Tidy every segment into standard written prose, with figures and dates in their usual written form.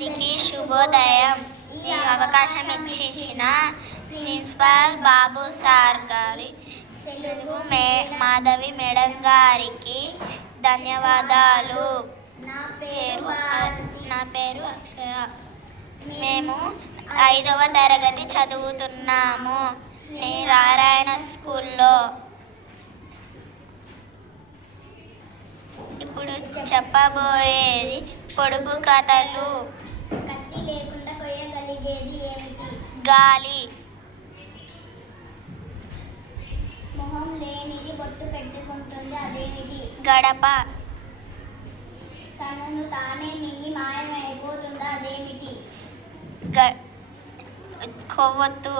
అందరికీ శుభోదయం. ఈ అవకాశం ఇచ్చిన ప్రిన్సిపాల్ బాబు సార్ గారి, తెలుగు మాధవి మేడం గారికి ధన్యవాదాలు. నా పేరు అక్షయ. మేము 5వ తరగతి చదువుతున్నాము. నేను నారాయణ స్కూల్లో. ఇప్పుడు చెప్పబోయేది పొడుపు కథలు. కత్తి లేకుండా కొయ్యగలిగేది ఏమిటి? గాలి. మొహం లేనిది బొట్టు పెట్టుకుంటుంది, అదేమిటి? గడప. తనను తానే మింగి మాయమైపోతుంది, అదేమిటి? కొవ్వొత్తు.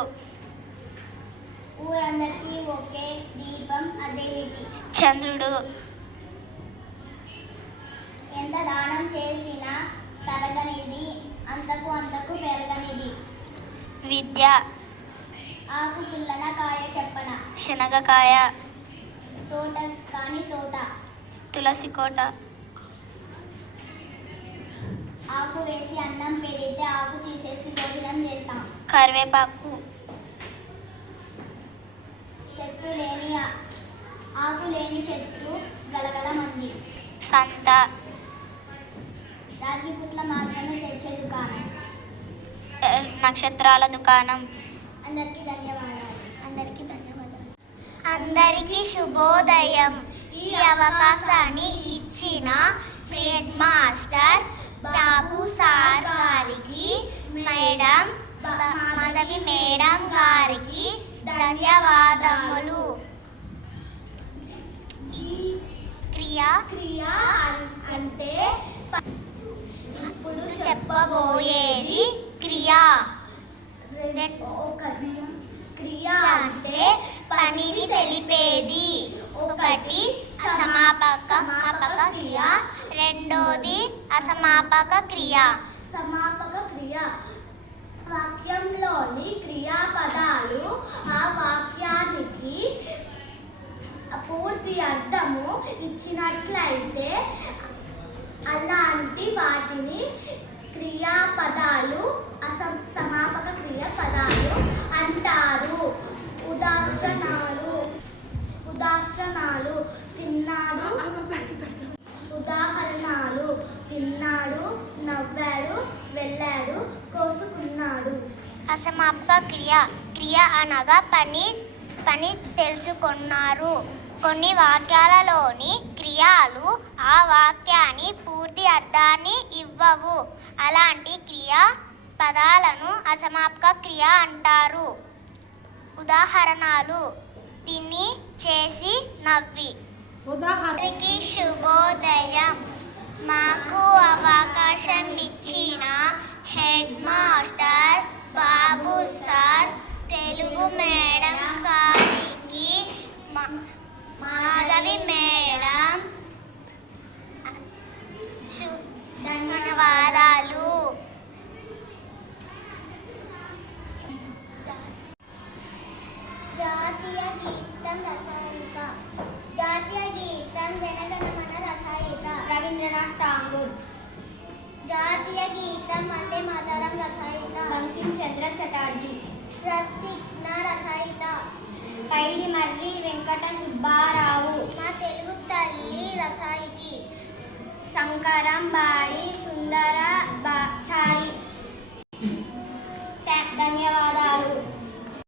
ఊరందరికీ ఒకే దీపం, అదేమిటి? చంద్రుడు. ఎంత దానం చేసినా తరగనిది, అంతకు పెరగనిది. విద్య. ఆకు పుల్లన కాయ చెప్పన. శనగకాయ. తోట కాని తోట. తులసి కోట. ఆకు వేసి అన్నం పెడితే ఆకు తీసేసి భోజనం చేస్తాం. కరివేపాకు. చెట్టు లేని ఆకు లేని చెట్టు గలగల మంది. సంత. రాగి పుట్ల మాత్రమే తెచ్చే దుకాణం. నక్షత్రాల దుకాణం. అందరికీ ధన్యవాదాలు. అందరికీ శుభోదయం. ఈ అవకాశాన్ని ఇచ్చిన హెడ్ మాస్టర్ బాబు సార్ గారికి, మేడం మాధవి మేడం గారికి ధన్యవాదములు. క్రియ అంటే ఇప్పుడు చెప్పబోయేది క్రియ. క్రియ అంటే పనిని తెలిపేది. ఒకటి సమాపక క్రియ, రెండోది అసమాపక క్రియ. సమాపక క్రియ వాక్యంలోని క్రియాపదాలు ఆ వాక్యానికి పూర్తి అర్థము ఇచ్చినట్లయితే అలాంటి వాటిని క్రియాపదాలు సమాపక క్రియాపదాలు అంటారు. ఉదాహరణలు తిన్నాడు. ఉదాహరణలు తిన్నాడు, నవ్వాడు, వెళ్ళాడు, కోసుకున్నాడు. అసమాపక క్రియ అనగా పని తెలుసుకున్నారు. కొన్ని వాక్యాలలోని క్రియలు ఆ వాక్యాన్ని పూర్తి అర్థాన్ని ఇవ్వవు. అలాంటి క్రియా పదాలను అసమాపక క్రియ అంటారు. ఉదాహరణలు తిని, చేసి, నవ్వి. అందరికీ శుభోదయం. మాకు అవకాశం ఇచ్చిన హెడ్ మాస్టర్ బాబు సార్, తెలుగు మేడం గారికి, మాధవి మేడం ధన్యవాదాలు. జాతీయ గీతం రచయిత. జాతీయ గీతం జనగణమన రచయిత రవీంద్రనాథ్ ఠాగూర్. జాతీయ గీతం వందే మాతరం రచయిత బంకిం చంద్ర చటర్జీ. ప్రతిజ్ఞ రచయిత పైడిమర్రి వెంకట సుబ్బారావు. మా తెలుగు తల్లి రచయితి శంకరంబాడి సుందరాచారి.